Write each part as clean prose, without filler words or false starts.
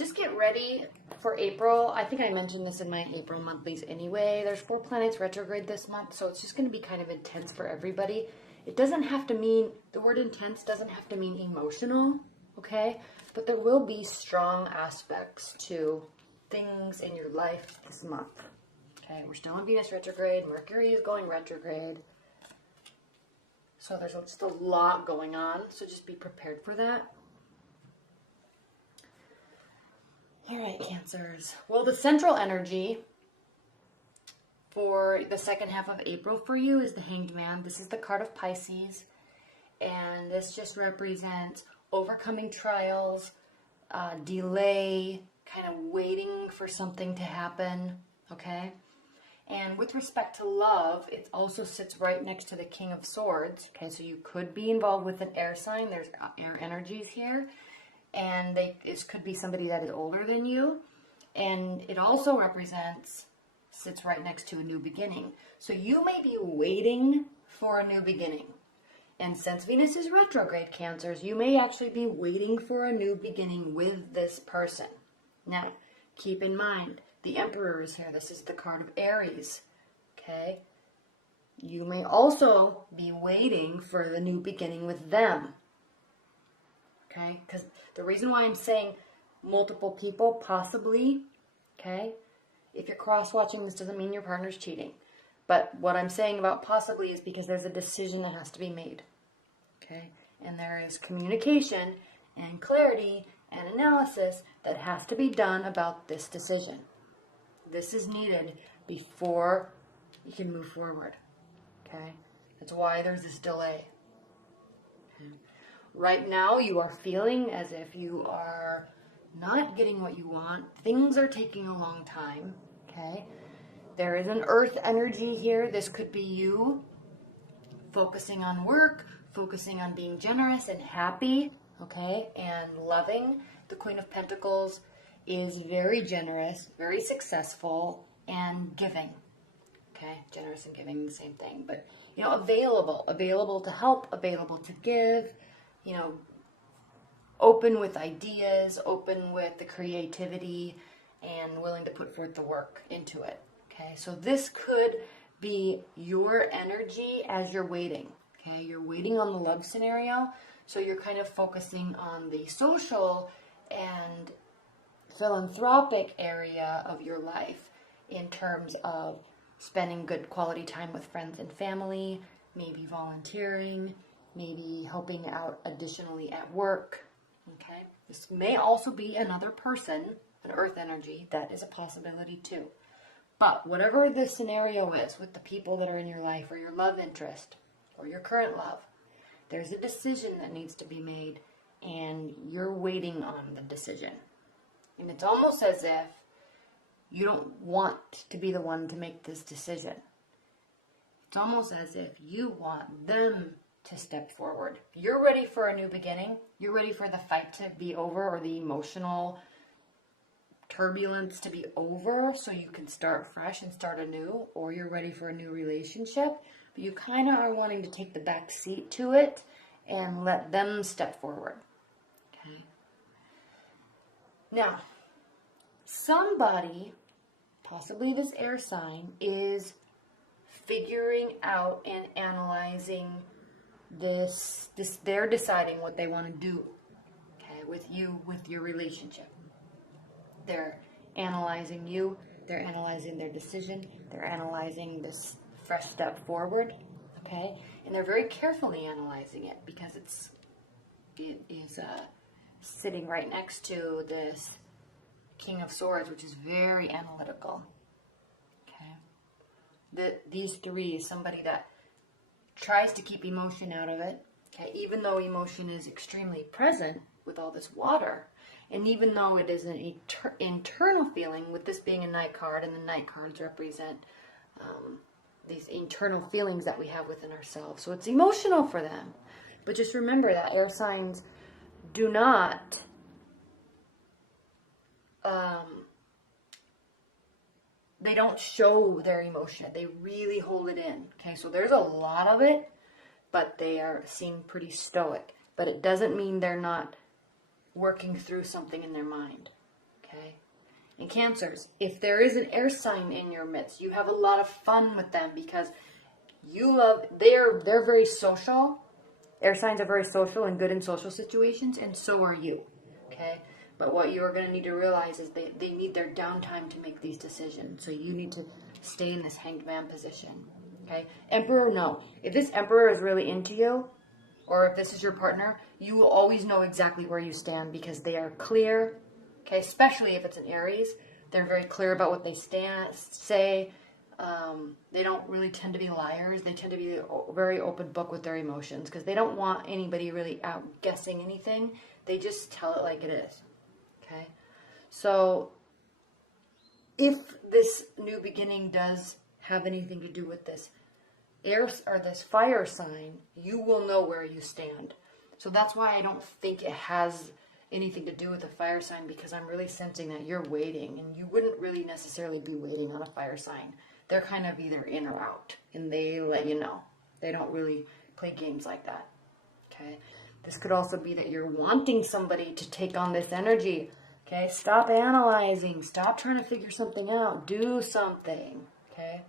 just get ready for April. I think I mentioned this in my April monthlies anyway. There's 4 planets retrograde this month, so it's just going to be kind of intense for everybody. It doesn't have to mean, the word intense doesn't have to mean emotional, okay? But there will be strong aspects to things in your life this month. Okay, we're still in Venus retrograde. Mercury is going retrograde. So there's just a lot going on. So just be prepared for that. All right, Cancers. Well, the central energy for the second half of April for you is the Hanged Man. This is the card of Pisces. And this just represents overcoming trials, delay, kind of waiting for something to happen, okay? And with respect to love, it also sits right next to the King of Swords, okay? So you could be involved with an air sign. There's air energies here. And this could be somebody that is older than you. And it also sits right next to a new beginning. So you may be waiting for a new beginning. And since Venus is retrograde, Cancers, you may actually be waiting for a new beginning with this person. Now, keep in mind, the Emperor is here. This is the card of Aries, okay? You may also be waiting for the new beginning with them, okay? Because the reason why I'm saying multiple people, possibly, okay? If you're cross-watching, this doesn't mean your partner's cheating. But what I'm saying about possibly is because there's a decision that has to be made, okay? And there is communication and clarity and analysis that has to be done about this decision. This is needed before you can move forward, okay? That's why there's this delay. Okay. Right now, you are feeling as if you are not getting what you want. Things are taking a long time, okay? There is an earth energy here. This could be you focusing on work, focusing on being generous and happy, okay, and loving. The Queen of Pentacles is very generous, very successful, and giving. Okay, generous and giving, the same thing. But, you know, available to help, available to give, you know, open with ideas, open with the creativity, and willing to put forth the work into it. Okay, so this could be your energy as you're waiting. Okay, you're waiting on the love scenario, so you're kind of focusing on the social and philanthropic area of your life in terms of spending good quality time with friends and family, maybe volunteering, maybe helping out additionally at work, okay? This may also be another person, an earth energy, that is a possibility too. But whatever the scenario is with the people that are in your life or your love interest or your current love, there's a decision that needs to be made and you're waiting on the decision. And it's almost as if you don't want to be the one to make this decision. It's almost as if you want them to step forward. You're ready for a new beginning. You're ready for the fight to be over or the emotional turbulence to be over so you can start fresh and start anew, or you're ready for a new relationship, but you kind of are wanting to take the back seat to it and let them step forward. Okay. Now, somebody, possibly this air sign, is figuring out and analyzing this. They're deciding what they want to do, okay, with you, with your relationship. They're analyzing you. They're analyzing their decision. They're analyzing this fresh step forward, okay? And they're very carefully analyzing it because it is sitting right next to this King of Swords, which is very analytical, okay? These three is somebody that tries to keep emotion out of it, okay? Even though emotion is extremely present with all this water, and even though it is an internal feeling, with this being a night card, and the night cards represent these internal feelings that we have within ourselves. So it's emotional for them. But just remember that air signs do not they don't show their emotion. They really hold it in. Okay, so there's a lot of it, but they seem pretty stoic. But it doesn't mean they're not working through something in their mind. okay? And Cancers, if there is an air sign in your midst, you have a lot of fun with them because they're very social. Air signs are very social and good in social situations, and so are you, okay? But what you are going to need to realize is they need their downtime to make these decisions. So you need to stay in this hanged man position, okay? Emperor, no. If this Emperor is really into you, or if this is your partner, you will always know exactly where you stand because they are clear, okay? Especially if it's an Aries. They're very clear about what they say. They don't really tend to be liars. They tend to be a very open book with their emotions because they don't want anybody really out guessing anything. They just tell it like it is. Okay? So if this new beginning does have anything to do with this air or this fire sign, you will know where you stand. So that's why I don't think it has anything to do with the fire sign, because I'm really sensing that you're waiting, and you wouldn't really necessarily be waiting on a fire sign. They're kind of either in or out, and they let you know. They don't really play games like that, okay? This could also be that you're wanting somebody to take on this energy, okay? Stop analyzing. Stop trying to figure something out. Do something, okay?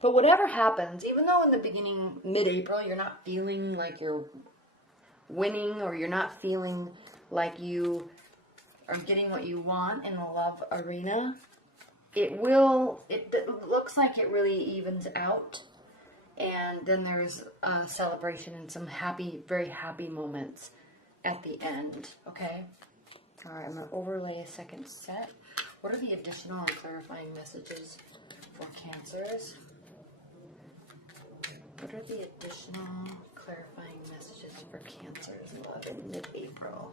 But whatever happens, even though in the beginning, mid-April, you're not feeling like you're winning, or you're not feeling like you are getting what you want in the love arena, it looks like it really evens out, and then there's a celebration and some very happy moments at the end, okay? All right, I'm going to overlay a second set. What are the additional and clarifying messages for Cancers? What are the additional clarifying messages for Cancers love in mid-April?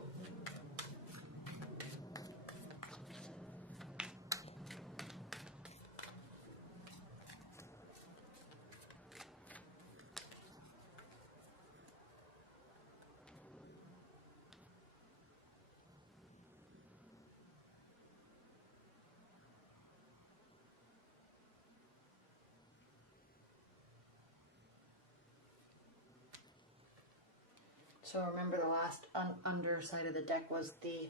So remember, the last underside of the deck was the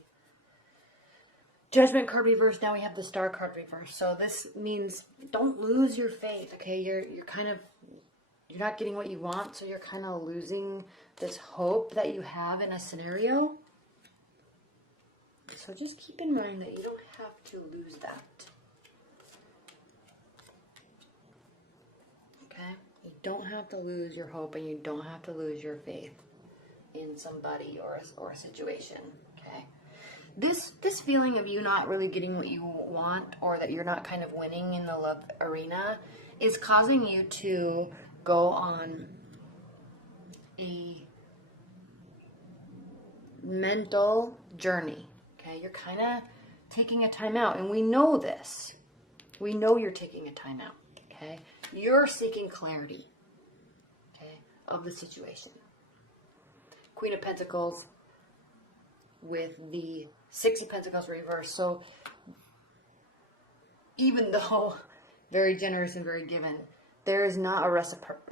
Judgment card reversed. Now we have the Star card reversed. So this means don't lose your faith, okay? You're not getting what you want, so you're kind of losing this hope that you have in a scenario. So just keep in mind that you don't have to lose that. Okay? You don't have to lose your hope, and you don't have to lose your faith in somebody or a situation, okay? This feeling of you not really getting what you want, or that you're not kind of winning in the love arena, is causing you to go on a mental journey, okay? You're kind of taking a time out, and we know this. We know you're taking a time out, okay? You're seeking clarity, okay, of the situation. Queen of Pentacles with the Six of Pentacles reversed. So even though very generous and very given, there is not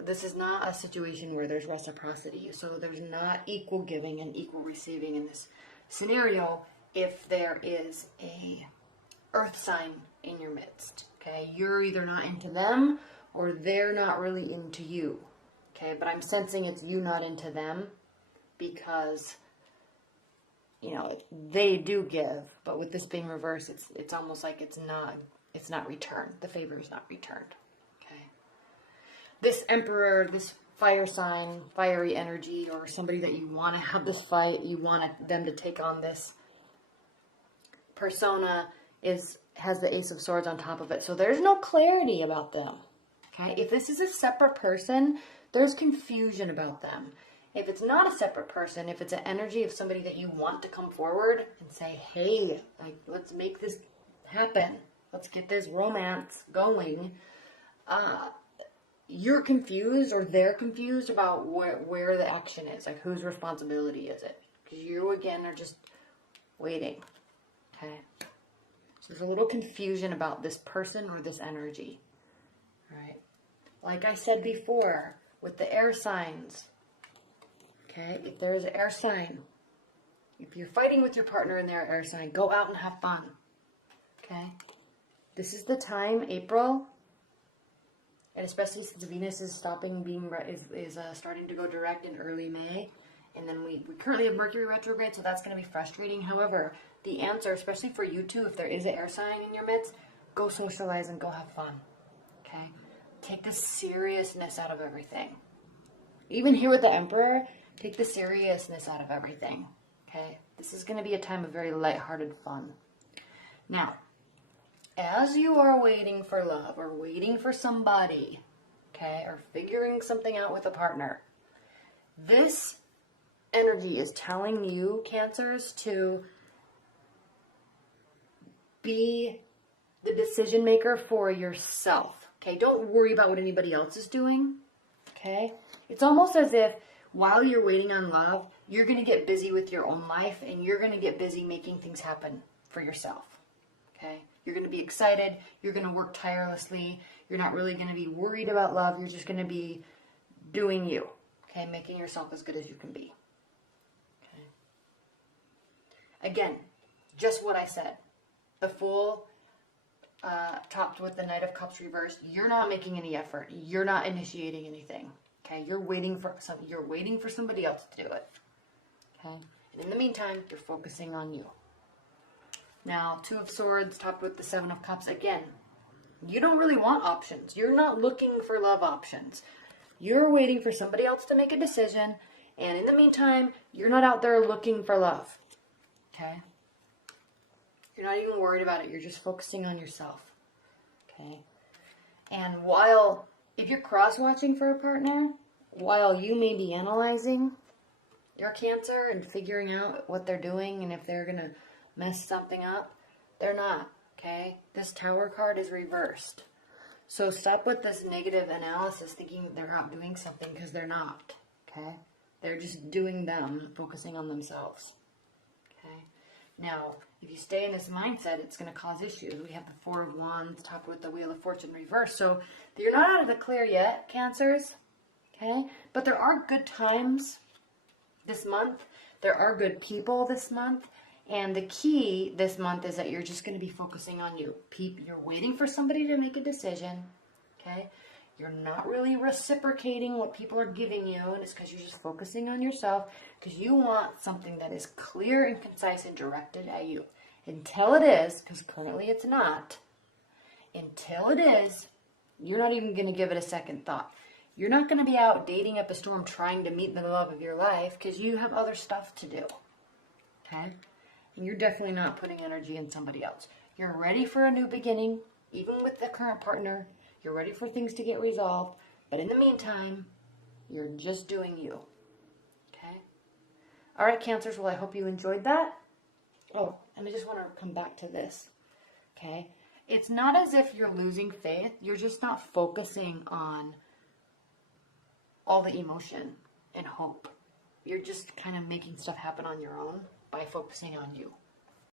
this is not a situation where there's reciprocity. So there's not equal giving and equal receiving in this scenario if there is a earth sign in your midst. Okay, you're either not into them or they're not really into you. Okay, but I'm sensing it's you not into them, because you know they do give, but with this being reversed, it's almost like it's not returned. The favor is not returned. Okay, this Emperor, this fire sign, fiery energy, or somebody that you want to have this fight, you want them to take on this persona, has the Ace of Swords on top of it. So there's no clarity about them. Okay, if this is a separate person, there's confusion about them. If it's not a separate person, if it's an energy of somebody that you want to come forward and say, hey, like, let's make this happen, let's get this romance going, you're confused, or they're confused about where the action is, like whose responsibility is it? Because you, again, are just waiting, okay? So there's a little confusion about this person or this energy, right? Like I said before, with the air signs, okay, if there is an air sign If you're fighting with your partner in their air sign, go out and have fun. Okay? This is the time, April, and especially since Venus is stopping being starting to go direct in early May, and then we currently have Mercury retrograde, so that's going to be frustrating. However, the answer, especially for you two, if there is an air sign in your midst, go socialize and go have fun. Okay? Take the seriousness out of everything. Even here with the Emperor, take the seriousness out of everything. Okay? This is going to be a time of very lighthearted fun. Now, as you are waiting for love or waiting for somebody, okay, or figuring something out with a partner, this energy is telling you, Cancers, to be the decision maker for yourself. Okay, don't worry about what anybody else is doing. Okay, it's almost as if while you're waiting on love, you're going to get busy with your own life and you're going to get busy making things happen for yourself. Okay, you're going to be excited. You're going to work tirelessly. You're not really going to be worried about love. You're just going to be doing you. Okay, making yourself as good as you can be. Okay. Again, just what I said. The Fool topped with the Knight of Cups reversed. You're not making any effort. You're not initiating anything. Okay, you're waiting for somebody else to do it. Okay, and in the meantime, you're focusing on you. Now, Two of Swords topped with the Seven of Cups. Again, you don't really want options. You're not looking for love options. You're waiting for somebody else to make a decision, and in the meantime, you're not out there looking for love. Okay? You're not even worried about it. You're just focusing on yourself. Okay? And if you're cross-watching for a partner, while you may be analyzing your Cancer and figuring out what they're doing and if they're going to mess something up, they're not. Okay? This Tower card is reversed. So stop with this negative analysis thinking that they're out doing something, because they're not. Okay? They're just doing them, focusing on themselves. Okay? Now, if you stay in this mindset, it's going to cause issues. We have the Four of Wands topped with the Wheel of Fortune reversed. So you're not out of the clear yet, Cancers. Okay? But there are good times this month. There are good people this month. And the key this month is that you're just going to be focusing on you. You're waiting for somebody to make a decision. Okay? You're not really reciprocating what people are giving you. And it's because you're just focusing on yourself. Because you want something that is clear and concise and directed at you. Until it is, because currently it's not. Until it is, you're not even going to give it a second thought. You're not going to be out dating up a storm trying to meet the love of your life. Because you have other stuff to do. Okay? And you're definitely not putting energy in somebody else. You're ready for a new beginning, even with the current partner. You're ready for things to get resolved. But in the meantime, you're just doing you. Okay? All right, Cancers. Well, I hope you enjoyed that. Oh, and I just want to come back to this. Okay? It's not as if you're losing faith. You're just not focusing on all the emotion and hope. You're just kind of making stuff happen on your own by focusing on you.